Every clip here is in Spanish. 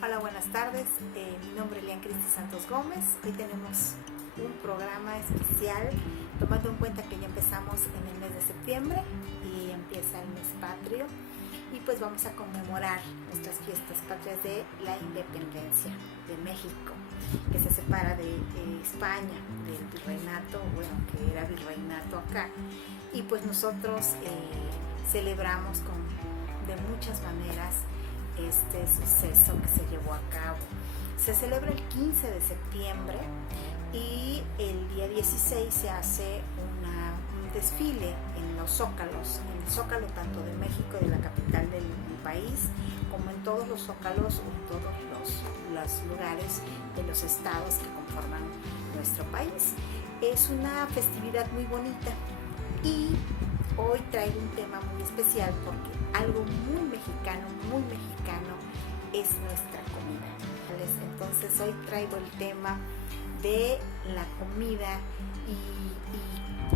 Hola, buenas tardes. Mi nombre es Lian Cristi Santos Gómez. Hoy tenemos un programa especial, tomando en cuenta que ya empezamos en el mes de septiembre y empieza el mes patrio. Y pues vamos a conmemorar nuestras fiestas patrias de la independencia de México, que se separa de España, del virreinato, bueno, que era virreinato acá. Y pues nosotros celebramos de muchas maneras este suceso que se llevó a cabo. Se celebra el 15 de septiembre y el día 16 se hace un desfile en los zócalos, en el zócalo tanto de México, de la capital del país, como en todos los zócalos o en todos los lugares de los estados que conforman nuestro país. Es una festividad muy bonita y hoy traigo un tema muy especial porque algo muy mexicano es nuestra comida. Entonces hoy traigo el tema de la comida y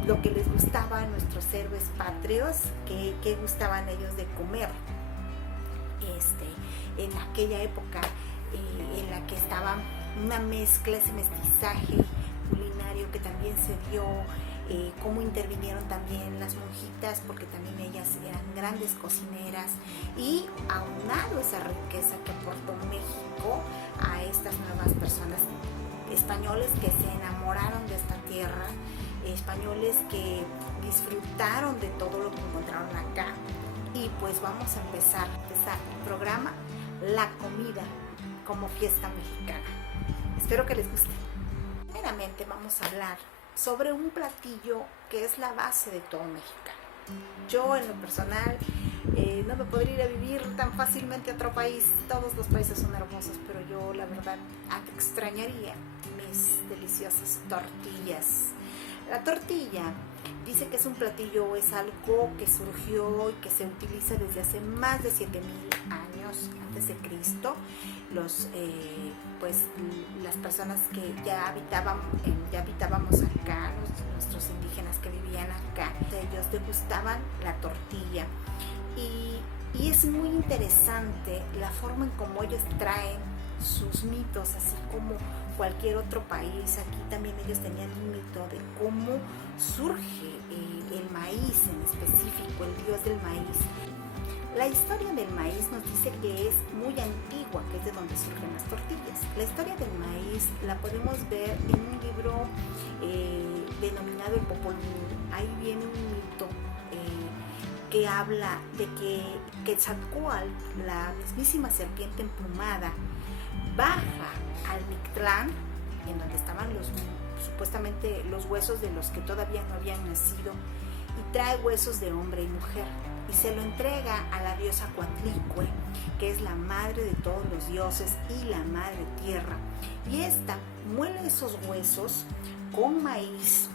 lo que les gustaba a nuestros héroes patrios, que gustaban ellos de comer en aquella época en la que estaba una mezcla, ese mestizaje culinario que también se dio. Cómo intervinieron también las monjitas, porque también ellas eran grandes cocineras, y aunado esa riqueza que aportó México a estas nuevas personas, españoles que se enamoraron de esta tierra, españoles que disfrutaron de todo lo que encontraron acá. Y pues vamos a empezar el programa, la comida como fiesta mexicana. Espero que les guste. Primeramente vamos a hablar sobre un platillo que es la base de todo mexicano. Yo en lo personal no me podría ir a vivir tan fácilmente a otro país. Todos los países son hermosos, pero yo la verdad extrañaría mis deliciosas tortillas. La tortilla dice que es un platillo, es algo que surgió y que se utiliza desde hace más de 7,000 años antes de Cristo. Las personas que ya habitábamos acá, nuestros indígenas que vivían acá, ellos degustaban la tortilla y es muy interesante la forma en cómo ellos traen sus mitos, así como cualquier otro país. Aquí también ellos tenían un mito de cómo surge el maíz, en específico el dios del maíz. La historia del maíz nos dice que es muy antigua, que es de donde surgen las tortillas. La historia del maíz la podemos ver en un libro denominado el Popol Vuh. Ahí viene un mito que habla de que Quetzalcóatl, la mismísima serpiente emplumada, baja al Mictlán, en donde estaban supuestamente los huesos de los que todavía no habían nacido, y trae huesos de hombre y mujer y se lo entrega a la diosa Coatlicue, que es la madre de todos los dioses y la madre tierra, y esta muele esos huesos con maíz,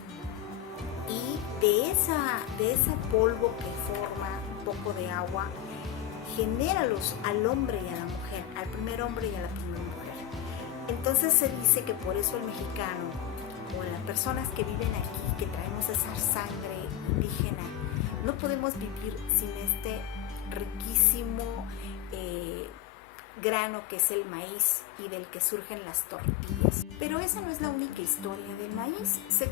y de ese polvo que forma un poco de agua genera al hombre y a la mujer, al primer hombre y a la primera mujer. Entonces se dice que por eso el mexicano o las personas que viven aquí, que traemos esa sangre indígena, no podemos vivir sin este riquísimo grano que es el maíz y del que surgen las tortillas. Pero esa no es la única historia del maíz. Se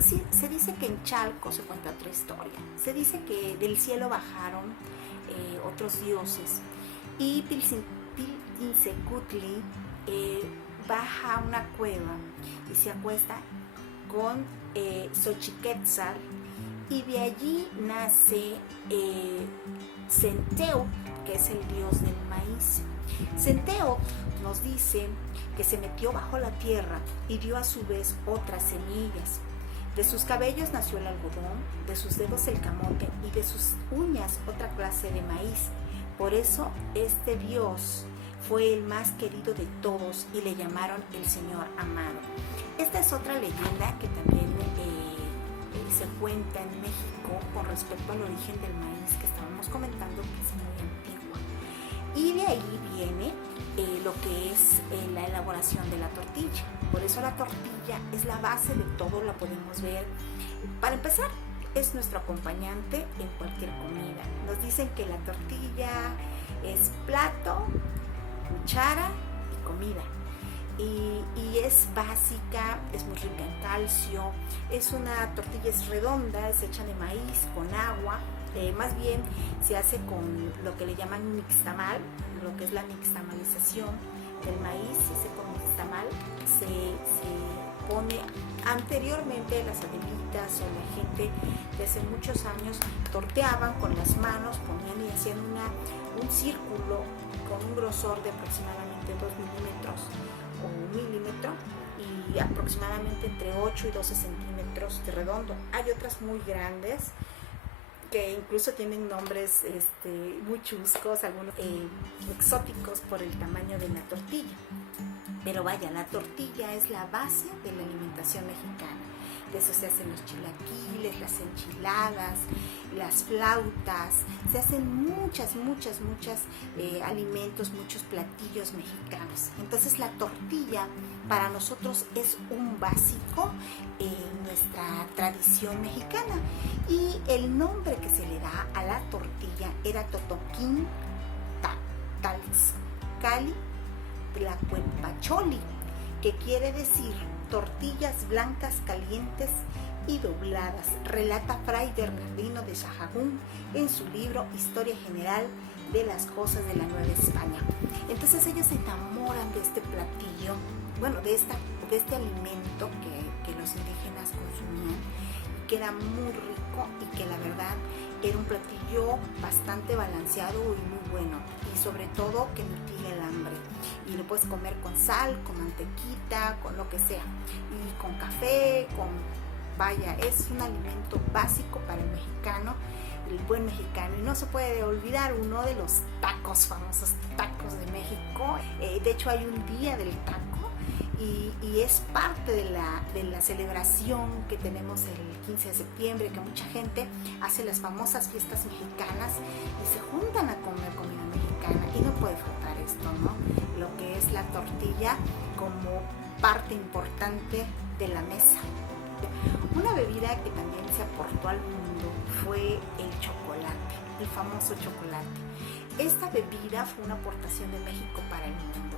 dice que en Chalco se cuenta otra historia. Se dice que del cielo bajaron otros dioses y Piltzin-Tecutli baja a una cueva y se acuesta con Xochiquetzal, y de allí nace Centeotl, que es el dios del maíz. Centeotl nos dice que se metió bajo la tierra y dio a su vez otras semillas. De sus cabellos nació el algodón, de sus dedos el camote y de sus uñas otra clase de maíz. Por eso este dios fue el más querido de todos y le llamaron el Señor Amado. Esta es otra leyenda que también se cuenta en México con respecto al origen del maíz que estábamos comentando, que es muy antigua. Y de ahí viene lo que es la elaboración de la tortilla. Por eso la tortilla es la base de todo, la podemos ver. Para empezar, es nuestro acompañante en cualquier comida. Nos dicen que la tortilla es plato, cuchara y comida. Y es básica, es muy rica en calcio, es una tortilla, es redonda, es hecha de maíz con agua, más bien se hace con lo que le llaman nixtamal, lo que es la nixtamalización del maíz, se hace con nixtamal, se pone anteriormente las abuelitas o la gente de hace muchos años torteaban con las manos, ponían y hacían un círculo con un grosor de aproximadamente 2 milímetros o 1 milímetro y aproximadamente entre 8 y 12 centímetros de redondo. Hay otras muy grandes que incluso tienen nombres muy chuscos, algunos exóticos por el tamaño de la tortilla. Pero vaya, la tortilla es la base de la alimentación mexicana. De eso se hacen los chilaquiles, las enchiladas, las flautas, se hacen muchas alimentos, muchos platillos mexicanos. Entonces la tortilla para nosotros es un básico en nuestra tradición mexicana. Y el nombre que se le da a la tortilla era Totoquín Tlaxcali Tlacuempacholi, que quiere decir tortillas blancas calientes y dobladas, relata Fray Bernardino de Sahagún en su libro Historia General de las Cosas de la Nueva España. Entonces ellos se enamoran de este platillo, bueno, de este alimento que los indígenas consumían, que era muy rico y que la verdad era un platillo bastante balanceado y muy bueno, y sobre todo que mitiga el hambre. Y lo puedes comer con sal, con mantequita, con lo que sea, y con café, vaya, es un alimento básico para el mexicano, el buen mexicano. Y no se puede olvidar uno de los tacos, famosos tacos de México. De hecho hay un día del taco y es parte de la celebración que tenemos el 15 de septiembre, que mucha gente hace las famosas fiestas mexicanas y se juntan a comer comida mexicana, y no puede faltar esto, ¿no? Lo que es la tortilla como parte importante de la mesa. Una bebida que también se aportó al mundo fue el chocolate, el famoso chocolate. Esta bebida fue una aportación de México para el mundo.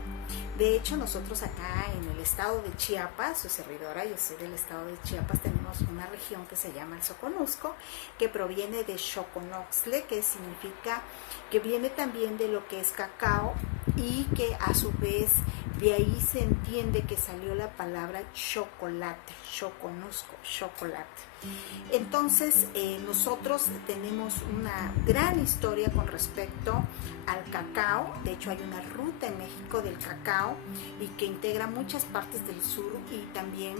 De hecho, nosotros acá en el estado de Chiapas, su servidora, yo soy del estado de Chiapas, tenemos una región que se llama el Soconusco, que proviene de Xoconoxtle, que significa, que viene también de lo que es cacao, y que a su vez de ahí se entiende que salió la palabra chocolate, Xoconusco, chocolate. Entonces nosotros tenemos una gran historia con respecto al cacao. De hecho hay una ruta en México del cacao y que integra muchas partes del sur y también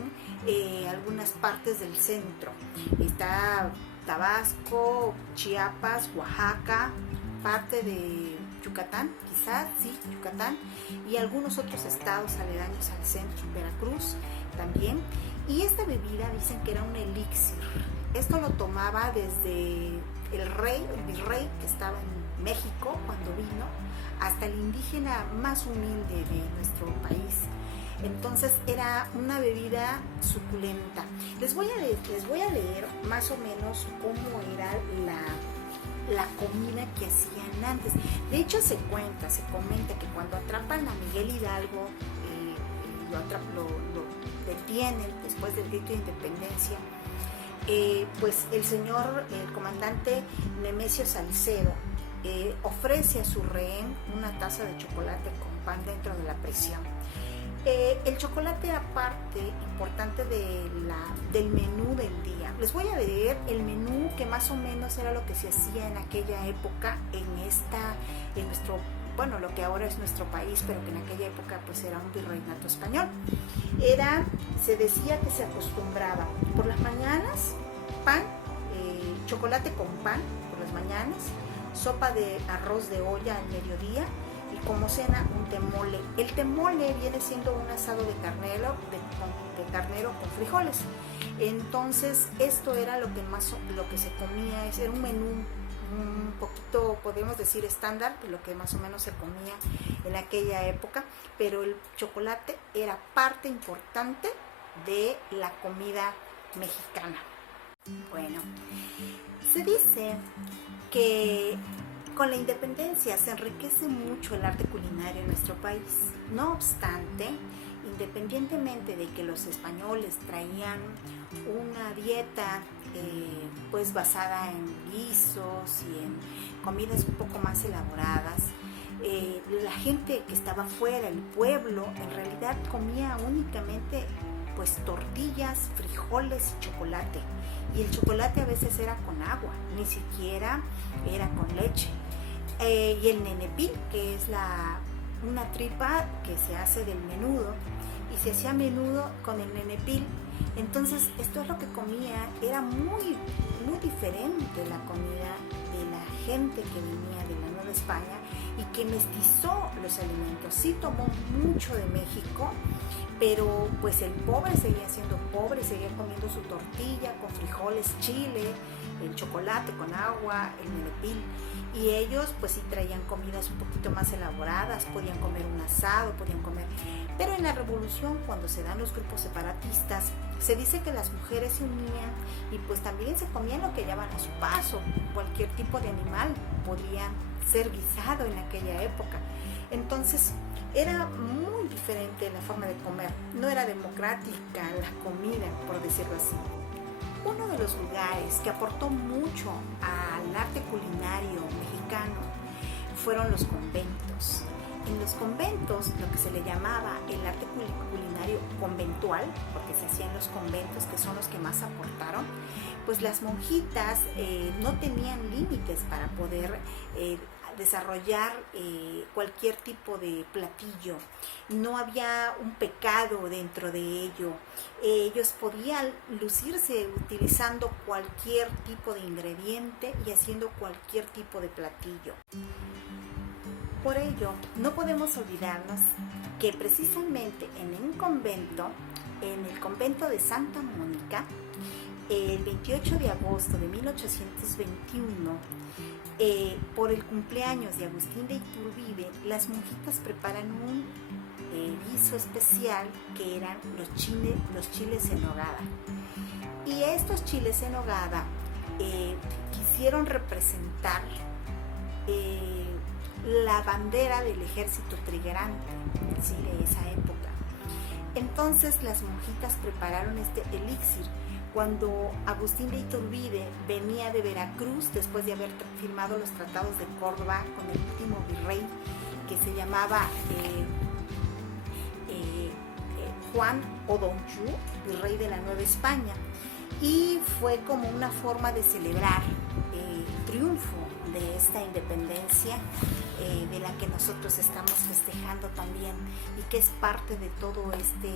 algunas partes del centro. Está Tabasco, Chiapas, Oaxaca, parte de Yucatán, quizás, sí, Yucatán, y algunos otros estados aledaños al centro, Veracruz también. Y esta bebida dicen que era un elixir. Esto lo tomaba desde el virrey que estaba en México cuando vino, hasta el indígena más humilde de nuestro país. Entonces era una bebida suculenta. Les voy a leer más o menos cómo era la comida que hacían antes. De hecho se comenta que cuando atrapan a Miguel Hidalgo, lo detienen después del grito de independencia, pues el comandante Nemesio Salcedo ofrece a su rehén una taza de chocolate con pan dentro de la prisión. El chocolate era parte importante del menú del día. Les voy a leer el menú, que más o menos era lo que se hacía en aquella época en nuestro, bueno, lo que ahora es nuestro país, pero que en aquella época pues era un virreinato español. Se decía que se acostumbraba por las mañanas pan, chocolate con pan por las mañanas, sopa de arroz de olla al mediodía, y como cena un temole. El temole viene siendo un asado de carnero con frijoles. Entonces esto era lo que se comía. Era un menú un poquito, podemos decir, estándar de lo que más o menos se comía en aquella época, pero el chocolate era parte importante de la comida mexicana. Bueno, se dice que con la independencia se enriquece mucho el arte culinario en nuestro país. No obstante, independientemente de que los españoles traían una dieta pues basada en guisos y en comidas un poco más elaboradas, la gente que estaba fuera, el pueblo, en realidad comía únicamente pues tortillas, frijoles y chocolate. Y el chocolate a veces era con agua, ni siquiera era con leche. Y el nenepil, que es una tripa que se hace del menudo, y se hacía menudo con el nenepil. Entonces esto es lo que comía, era muy, muy diferente la comida de la gente que venía de la Nueva España y que mestizó los alimentos. Sí tomó mucho de México, pero pues el pobre seguía siendo pobre, seguía comiendo su tortilla con frijoles, chile, el chocolate con agua, el nenepil. Y ellos pues sí traían comidas un poquito más elaboradas, podían comer un asado, podían comer. Pero en la revolución, cuando se dan los grupos separatistas, se dice que las mujeres se unían y pues también se comían lo que hallaban a su paso. Cualquier tipo de animal podría ser guisado en aquella época. Entonces era muy diferente la forma de comer, no era democrática la comida, por decirlo así. Uno de los lugares que aportó mucho al arte culinario mexicano fueron los conventos. En los conventos, lo que se le llamaba el arte culinario conventual, porque se hacía en los conventos, que son los que más aportaron, pues las monjitas no tenían límites para poder desarrollar cualquier tipo de platillo. No había un pecado dentro de ello. Ellos podían lucirse utilizando cualquier tipo de ingrediente y haciendo cualquier tipo de platillo. Por ello, no podemos olvidarnos que precisamente en un convento, en el convento de Santa Mónica, el 28 de agosto de 1821, por el cumpleaños de Agustín de Iturbide, las monjitas preparan un guiso especial que eran los chiles en nogada. Y estos chiles en nogada quisieron representar la bandera del ejército trigarante, ¿sí?, de esa época. Entonces las monjitas prepararon este elixir. Cuando Agustín de Iturbide venía de Veracruz, después de haber firmado los tratados de Córdoba con el último virrey, que se llamaba Juan O'Donoghue, virrey de la Nueva España, y fue como una forma de celebrar el triunfo de esta independencia de la que nosotros estamos festejando también, y que es parte de todo este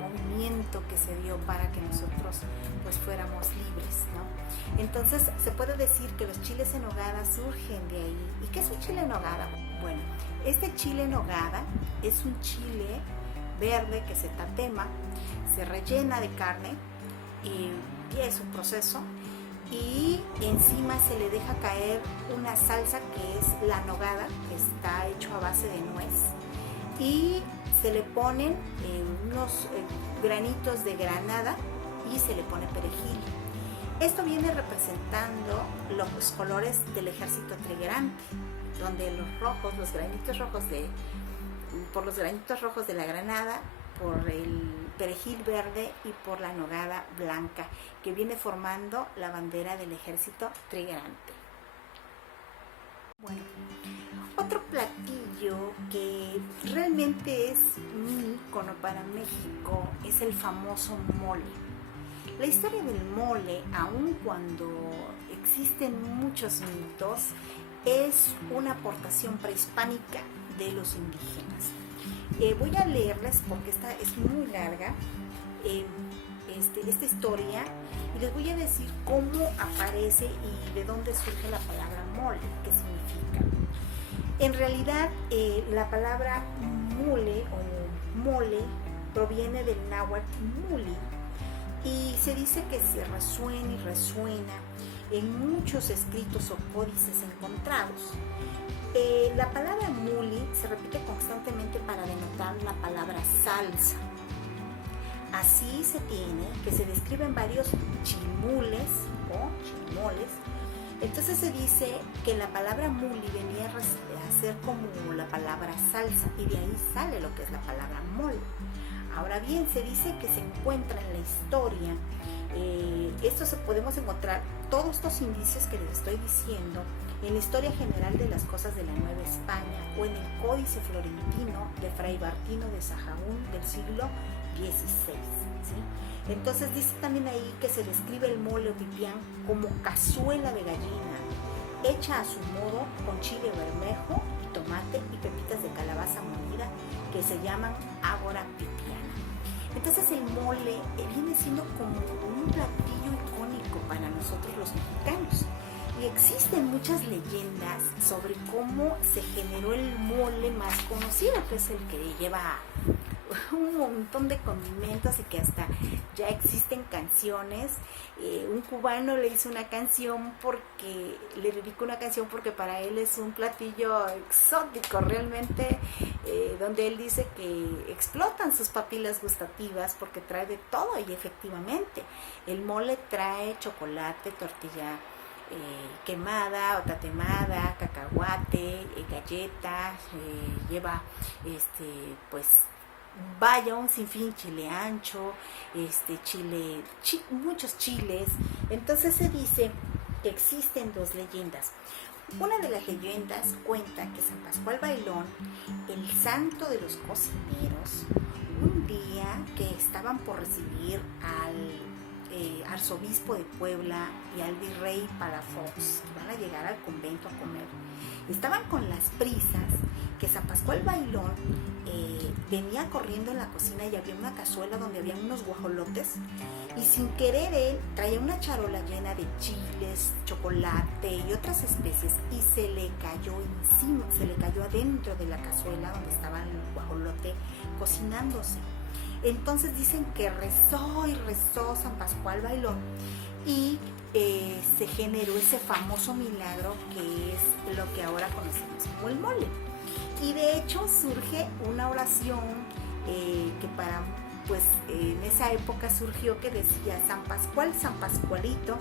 movimiento que se dio para que nosotros pues fuéramos libres, ¿no? Entonces se puede decir que los chiles en nogada surgen de ahí. ¿Y qué es un chile en nogada? Bueno, este chile en nogada es un chile verde que se tatema, se rellena de carne y es un proceso, y encima se le deja caer una salsa que es la nogada, que está hecho a base de nuez, y se le ponen unos granitos de granada y se le pone perejil. Esto viene representando los colores del ejército trigarante, donde los granitos rojos por los granitos rojos de la granada, por el perejil verde y por la nogada blanca, que viene formando la bandera del ejército trigarante. Bueno, otro platillo que realmente es un ícono para México es el famoso mole. La historia del mole, aun cuando existen muchos mitos, es una aportación prehispánica de los indígenas. Voy a leerles, porque esta es muy larga, esta historia, y les voy a decir cómo aparece y de dónde surge la palabra mole, qué significa. En realidad, la palabra mule o mole proviene del náhuatl muli, y se dice que se resuena y resuena en muchos escritos o códices encontrados. La palabra muli se repite constantemente para denotar la palabra salsa. Así se tiene que se describen varios chimules o chimoles Entonces se dice que la palabra muli venía a ser como la palabra salsa y de ahí sale lo que es la palabra mole. Ahora bien, se dice que se encuentra en la historia, podemos encontrar todos estos indicios que les estoy diciendo en la historia general de las cosas de la Nueva España o en el Códice Florentino de Fray Bartino de Sahagún del siglo XVI, ¿sí? Entonces dice también ahí que se describe el mole o pipián como cazuela de gallina, hecha a su modo con chile bermejo, tomate y pepitas de calabaza molida que se llaman ágora pipiana. Entonces el mole viene siendo como un platillo icónico para nosotros los mexicanos. Y existen muchas leyendas sobre cómo se generó el mole más conocido, que es el que lleva un montón de condimentos y que hasta ya existen canciones. Un cubano le hizo una canción le dedicó una canción porque para él es un platillo exótico realmente, donde él dice que explotan sus papilas gustativas porque trae de todo. Y efectivamente el mole trae chocolate, tortilla quemada o tatemada, cacahuate, galletas, lleva vaya un sinfín, chile ancho, muchos chiles. Entonces se dice que existen dos leyendas. Una de las leyendas cuenta que San Pascual Bailón, el santo de los cocineros, un día que estaban por recibir al arzobispo de Puebla y al virrey Palafox, que van a llegar al convento a comer, estaban con las prisas, que San Pascual Bailón venía corriendo en la cocina y había una cazuela donde había unos guajolotes, y sin querer él traía una charola llena de chiles, chocolate y otras especies, y se le cayó encima, se le cayó adentro de la cazuela donde estaba el guajolote cocinándose. Entonces dicen que rezó y rezó San Pascual Bailón y se generó ese famoso milagro que es lo que ahora conocemos como el mole. Y de hecho surge una oración que en esa época surgió, que decía: San Pascual, San Pascualito,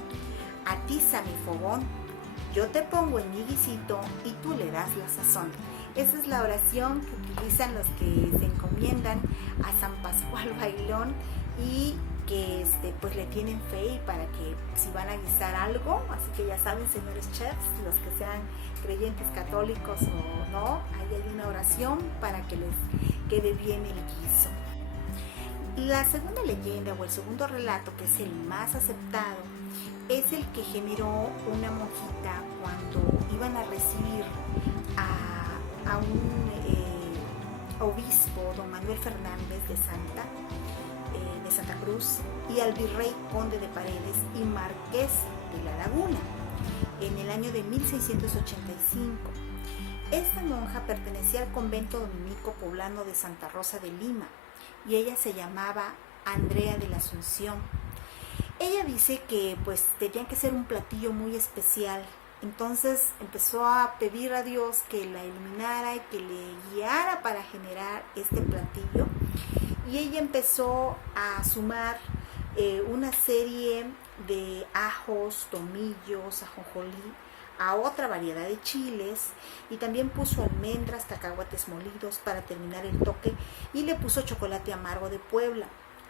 atiza mi fogón, yo te pongo en mi guisito y tú le das la sazón. Esa es la oración que utilizan los que se encomiendan a San Pascual Bailón y que le tienen fe, y para que si van a guisar algo, así que ya saben, señores chefs, los que sean creyentes católicos o no, ahí hay una oración para que les quede bien el guiso. La segunda leyenda o el segundo relato, que es el más aceptado, es el que generó una monjita cuando iban a recibir a un obispo, don Manuel Fernández de Santa Cruz, y al virrey conde de Paredes y marqués de la Laguna, en el año de 1685. Esta monja pertenecía al convento dominico poblano de Santa Rosa de Lima, y ella se llamaba Andrea de la Asunción. Ella dice que tenía que ser un platillo muy especial. Entonces empezó a pedir a Dios que la iluminara y que le guiara para generar este platillo. Y ella empezó a sumar una serie de ajos, tomillos, ajonjolí, a otra variedad de chiles, y también puso almendras, cacahuates molidos para terminar el toque, y le puso chocolate amargo de Puebla.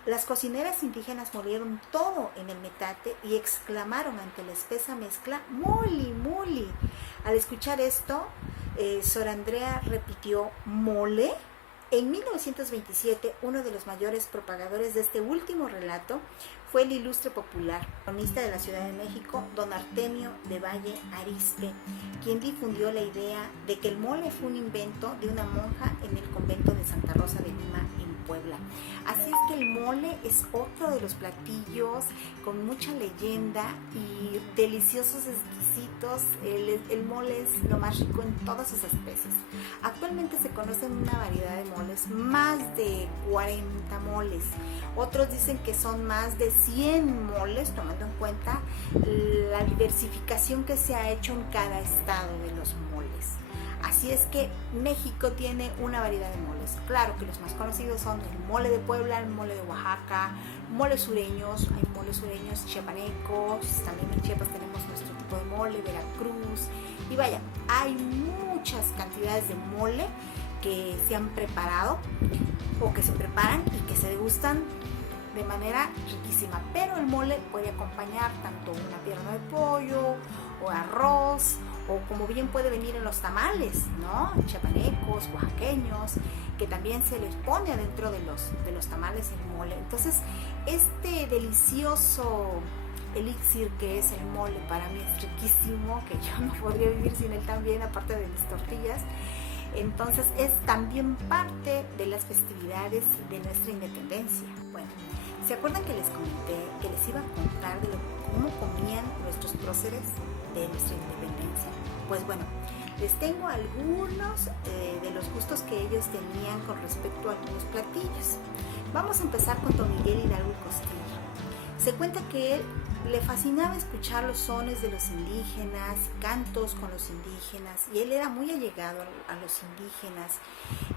Las cocineras indígenas molieron todo en el metate y exclamaron ante la espesa mezcla: ¡Moli, moli! Al escuchar esto, Sor Andrea repitió: ¿mole? En 1927, uno de los mayores propagadores de este último relato fue el ilustre popular, cronista de la Ciudad de México, don Artemio de Valle Arizpe, quien difundió la idea de que el mole fue un invento de una monja en el convento de Santa Rosa de Lima, en Puebla. Así es que el mole es otro de los platillos con mucha leyenda y deliciosos, exquisitos. El mole es lo más rico en todas sus especies. Actualmente se conocen una variedad de moles, más de 40 moles. Otros dicen que son más de 100 moles, tomando en cuenta la diversificación que se ha hecho en cada estado de los moles. Así es que México tiene una variedad de moles. Claro que los más conocidos son el mole de Puebla, el mole de Oaxaca, moles sureños, hay moles sureños chiapanecos, también en Chiapas tenemos nuestro tipo de mole, Veracruz, y vaya, hay muchas cantidades de mole que se han preparado o que se preparan y que se degustan de manera riquísima, pero el mole puede acompañar tanto una pierna de pollo o arroz, o como bien puede venir en los tamales, ¿no? Chiapanecos, oaxaqueños, que también se les pone adentro de los tamales el mole. Entonces, este delicioso elixir que es el mole para mí es riquísimo, que yo no podría vivir sin él también, aparte de mis tortillas. Entonces, es también parte de las festividades de nuestra independencia. Bueno, ¿se acuerdan que les comenté que les iba a contar de cómo comían nuestros próceres de nuestra independencia? Pues bueno, les tengo algunos de los gustos que ellos tenían con respecto a algunos platillos. Vamos a empezar con don Miguel Hidalgo y Costilla. Se cuenta que él le fascinaba escuchar los sones de los indígenas, cantos con los indígenas, y él era muy allegado a los indígenas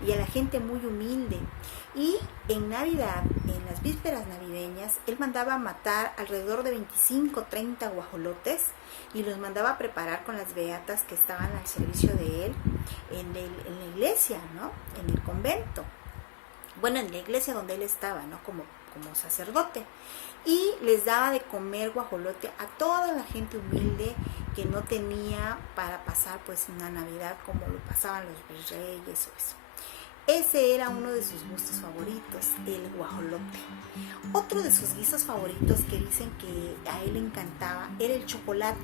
y a la gente muy humilde. Y en Navidad, en las vísperas navideñas, él mandaba matar alrededor de 25 o 30 guajolotes y los mandaba a preparar con las beatas que estaban al servicio de él en la iglesia, ¿no? En el convento. Bueno, en la iglesia donde él estaba, ¿no? Como sacerdote. Y les daba de comer guajolote a toda la gente humilde que no tenía para pasar pues una Navidad como lo pasaban los virreyes o eso. Ese era uno de sus gustos favoritos, el guajolote. Otro de sus guisos favoritos que dicen que a él le encantaba era el chocolate.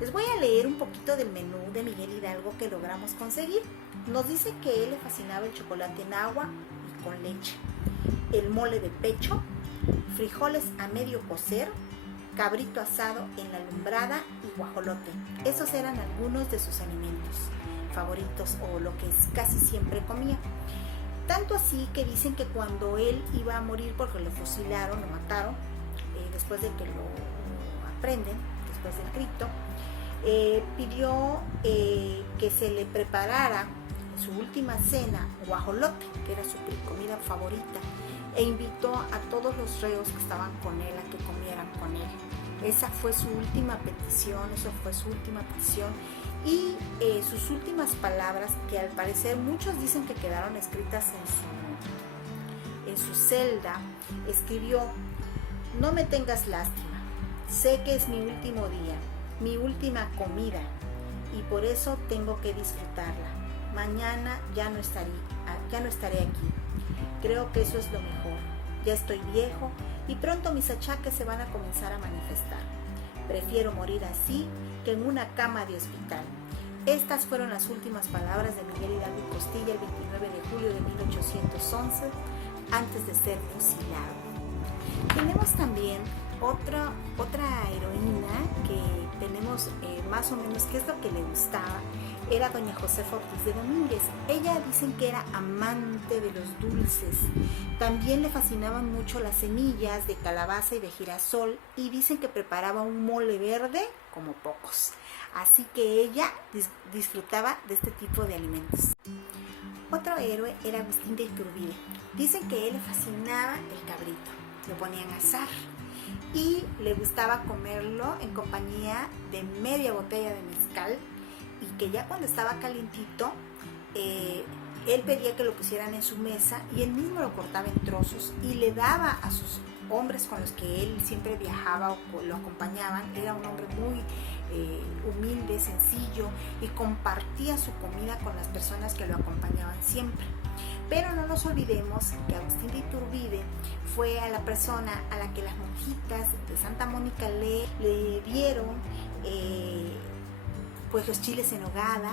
Les voy a leer un poquito del menú de Miguel Hidalgo que logramos conseguir. Nos dice que a él le fascinaba el chocolate en agua y con leche, el mole de pecho, frijoles a medio cocer, cabrito asado en la alumbrada y guajolote. Esos eran algunos de sus alimentos favoritos o lo que casi siempre comía. Tanto así que dicen que cuando él iba a morir porque lo fusilaron, lo mataron, después de que lo aprenden, después del grito, pidió que se le preparara en su última cena guajolote, que era su comida favorita, e invitó a todos los reos que estaban con él a que comieran con él. Esa fue su última petición, y sus últimas palabras, que al parecer muchos dicen que quedaron escritas en su celda, escribió: no me tengas lástima, sé que es mi último día, mi última comida, y por eso tengo que disfrutarla. Mañana ya no estaré aquí. Creo que eso es lo mejor. Ya estoy viejo y pronto mis achaques se van a comenzar a manifestar. Prefiero morir así que en una cama de hospital. Estas fueron las últimas palabras de Miguel Hidalgo y Costilla el 29 de julio de 1811, antes de ser fusilado. Tenemos también otra heroína que tenemos más o menos qué es lo que le gustaba. Era doña Josefa Ortiz de Domínguez. Ella dicen que era amante de los dulces. También le fascinaban mucho las semillas de calabaza y de girasol, y dicen que preparaba un mole verde como pocos. Así que ella disfrutaba de este tipo de alimentos. Otro héroe era Agustín de Iturbide. Dicen que a él le fascinaba el cabrito. Lo ponían a asar y le gustaba comerlo en compañía de media botella de mezcal, y que ya cuando estaba calientito, él pedía que lo pusieran en su mesa y él mismo lo cortaba en trozos y le daba a sus hombres con los que él siempre viajaba o lo acompañaban. Era un hombre muy humilde, sencillo, y compartía su comida con las personas que lo acompañaban siempre. Pero no nos olvidemos que Agustín de Iturbide fue a la persona a la que las monjitas de Santa Mónica le dieron pues los chiles en nogada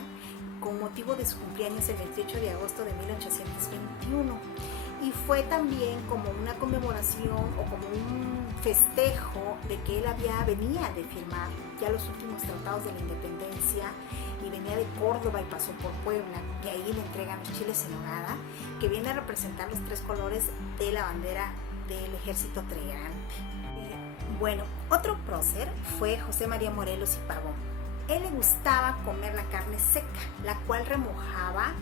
con motivo de su cumpleaños el 28 de agosto de 1821, y fue también como una conmemoración o como un festejo de que él venía de firmar ya los últimos tratados de la independencia, y venía de Córdoba y pasó por Puebla, y ahí le entregan los chiles en nogada, que viene a representar los 3 colores de la bandera del ejército trigarante. Bueno, otro prócer fue José María Morelos y Pavón. él le gustaba comer la carne seca, la cual remojaba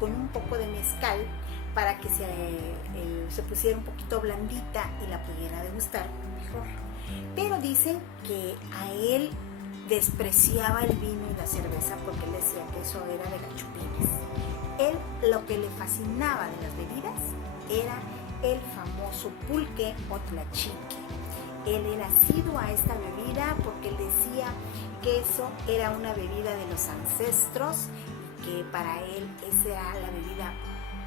con un poco de mezcal para que se pusiera un poquito blandita y la pudiera degustar mejor. Pero dicen que a él despreciaba el vino y la cerveza porque él decía que eso era de gachupines. Él lo que le fascinaba de las bebidas era el famoso pulque o tlachique. Él era asiduo a esta bebida porque él decía que eso era una bebida de los ancestros y que para él esa era la bebida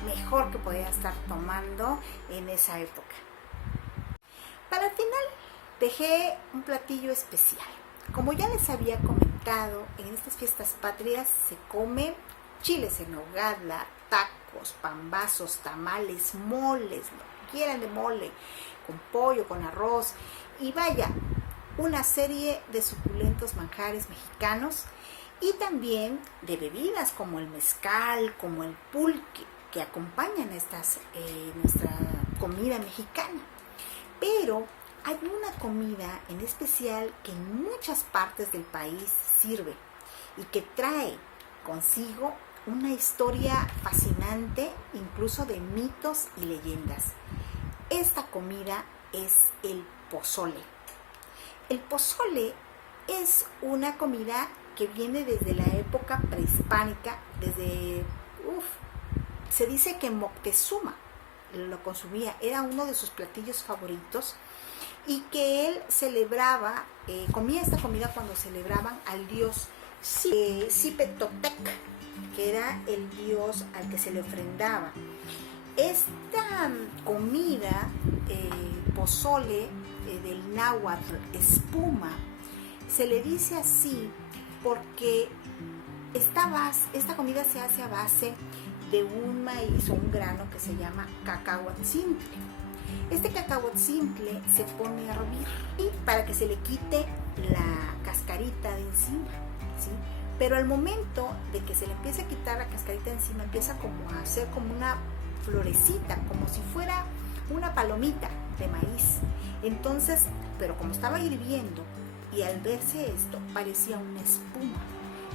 mejor que podía estar tomando en esa época. Para el final dejé un platillo especial. Como ya les había comentado, en estas fiestas patrias se come chiles en nogada, tacos, pambazos, tamales, moles, lo que quieran de mole, con pollo, con arroz y vaya, una serie de suculentos manjares mexicanos y también de bebidas como el mezcal, como el pulque, que acompañan nuestra comida mexicana. Pero hay una comida en especial que en muchas partes del país sirve y que trae consigo una historia fascinante, incluso de mitos y leyendas. Esta comida es el pozole. El pozole es una comida que viene desde la época prehispánica, se dice que Moctezuma lo consumía, era uno de sus platillos favoritos y que él celebraba, comía esta comida cuando celebraban al dios Zipetotec, que era el dios al que se le ofrendaba. Esta comida, pozole, del náhuatl, espuma, se le dice así porque esta comida se hace a base de un maíz o un grano que se llama cacahuatzintle. Este cacahuatzintle se pone a hervir y para que se le quite la cascarita de encima, ¿sí? Pero al momento de que se le empiece a quitar la cascarita de encima, empieza como a hacer como una florecita, como si fuera una palomita de maíz. Entonces, pero como estaba hirviendo y al verse esto, parecía una espuma.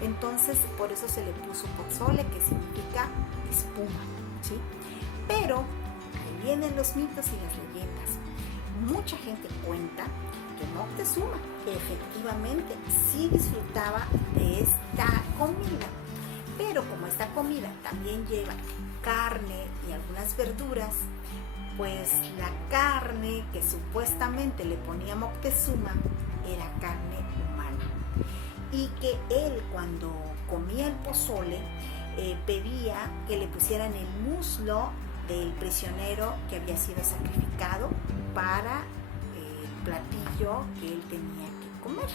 Entonces, por eso se le puso pozole, que significa espuma, ¿sí? Pero ahí vienen los mitos y las leyendas. Mucha gente cuenta que Moctezuma efectivamente sí disfrutaba de esta comida, pero como esta comida también lleva carne y algunas verduras, pues la carne que supuestamente le ponía Moctezuma era carne humana, y que él cuando comía el pozole pedía que le pusieran el muslo del prisionero que había sido sacrificado para el platillo que él tenía que comer.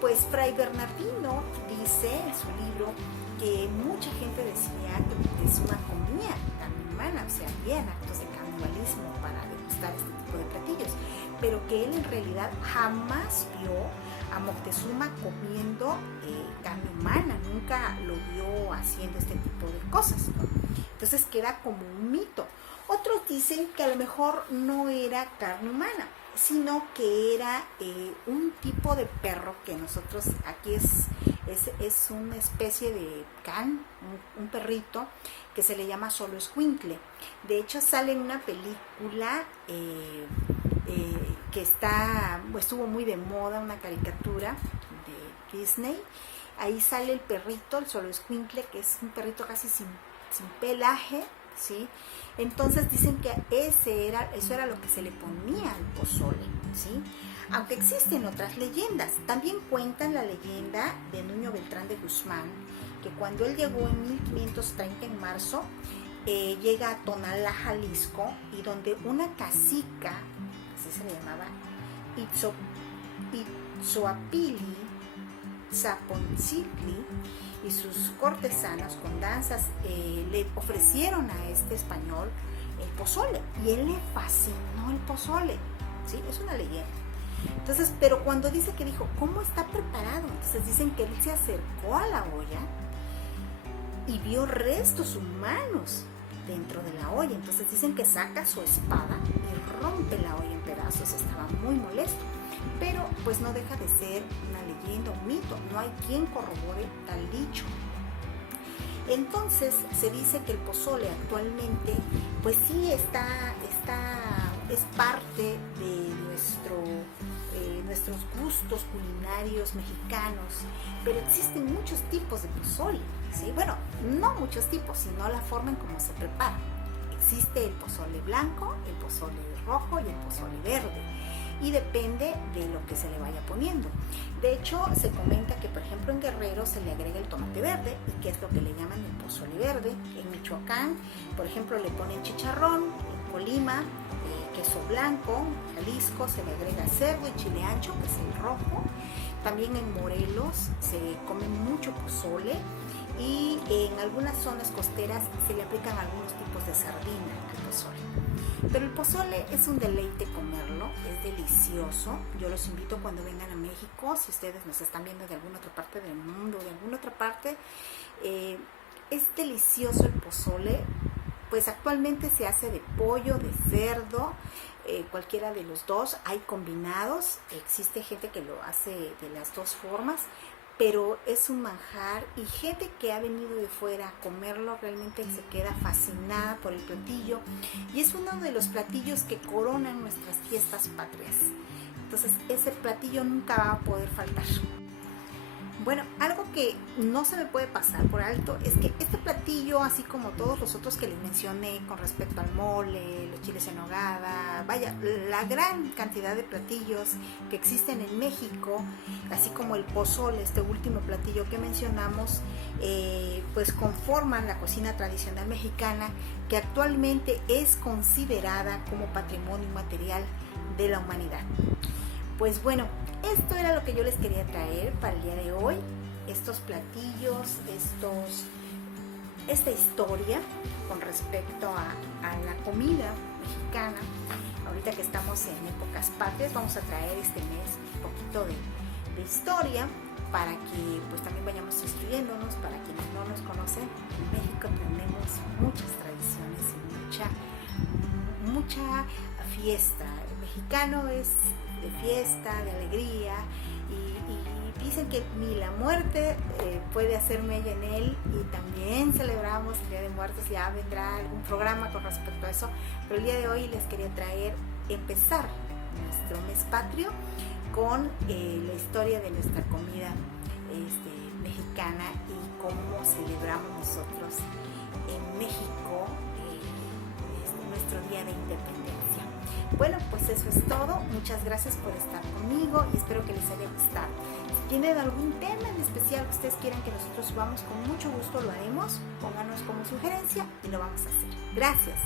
Pues Fray Bernardino dice en su libro que mucha gente decía que Moctezuma comía carne humana, o sea, habían actos de canibalismo para degustar este tipo de platillos, pero que él en realidad jamás vio a Moctezuma comiendo carne humana, nunca lo vio haciendo este tipo de cosas, ¿no? Entonces queda como un mito. Otros dicen que a lo mejor no era carne humana, sino que era un tipo de perro que nosotros aquí es una especie de can, un perrito que se le llama Xoloescuintle. De hecho sale en una película que estuvo muy de moda, una caricatura de Disney. Ahí sale el perrito, el Xoloescuintle, que es un perrito casi sin pelaje, ¿sí? Entonces dicen que eso era lo que se le ponía al pozole, ¿sí? Aunque existen otras leyendas. También cuentan la leyenda de Nuño Beltrán de Guzmán, que cuando él llegó en 1530 en marzo, llega a Tonalá, Jalisco, y donde una cacica, así se le llamaba, Itzoapili Zaponcitli, y sus cortesanos con danzas le ofrecieron a este español el pozole, y él le fascinó el pozole, ¿sí? Es una leyenda. Entonces, pero cuando dice que dijo, ¿cómo está preparado? Entonces dicen que él se acercó a la olla y vio restos humanos dentro de la olla. Entonces dicen que saca su espada y rompe la olla en pedazos. Estaba muy molesto. pero pues no deja de ser una leyenda, un mito, no hay quien corrobore tal dicho. Entonces se dice que el pozole actualmente pues sí es parte de nuestros gustos culinarios mexicanos, pero existen muchos tipos de pozole, ¿sí? Bueno, no muchos tipos, sino la forma en cómo se prepara. Existe el pozole blanco, el pozole rojo y el pozole verde, y depende de lo que se le vaya poniendo. De hecho, se comenta que, por ejemplo, en Guerrero se le agrega el tomate verde, y que es lo que le llaman el pozole verde. En Michoacán, por ejemplo, le ponen chicharrón. En Colima, queso blanco. En Jalisco se le agrega cerdo y chile ancho, que es el rojo. También en Morelos se come mucho pozole, y en algunas zonas costeras se le aplican algunos tipos de sardina al pozole. Pero el pozole es un deleite comerlo, es delicioso. Yo los invito cuando vengan a México, si ustedes nos están viendo de alguna otra parte del mundo, de alguna otra parte, es delicioso el pozole. Pues actualmente se hace de pollo, de cerdo, cualquiera de los dos. Hay combinados, existe gente que lo hace de las dos formas, pero es un manjar, y gente que ha venido de fuera a comerlo realmente se queda fascinada por el platillo, y es uno de los platillos que coronan nuestras fiestas patrias. Entonces ese platillo nunca va a poder faltar. Bueno, algo que no se me puede pasar por alto es que este platillo, así como todos los otros que les mencioné con respecto al mole, los chiles en nogada, vaya, la gran cantidad de platillos que existen en México, así como el pozole, este último platillo que mencionamos, pues conforman la cocina tradicional mexicana, que actualmente es considerada como patrimonio inmaterial de la humanidad. Pues bueno, esto era lo que yo les quería traer para el día de hoy. Estos platillos, esta historia con respecto a la comida mexicana. Ahorita que estamos en épocas patrias, vamos a traer este mes un poquito de historia, para que pues también vayamos instruyéndonos. Para quienes no nos conocen, en México tenemos muchas tradiciones y mucha fiesta. El mexicano es de fiesta, de alegría, y dicen que ni la muerte puede hacer mella en él, y también celebramos el Día de Muertos. Ya vendrá algún programa con respecto a eso, pero el día de hoy les quería empezar nuestro mes patrio con la historia de nuestra comida mexicana, y cómo celebramos nosotros en México nuestro Día de Independencia. Bueno, pues eso es todo. Muchas gracias por estar conmigo y espero que les haya gustado. Si tienen algún tema en especial que ustedes quieran que nosotros subamos, con mucho gusto lo haremos. Pónganos como sugerencia y lo vamos a hacer. Gracias.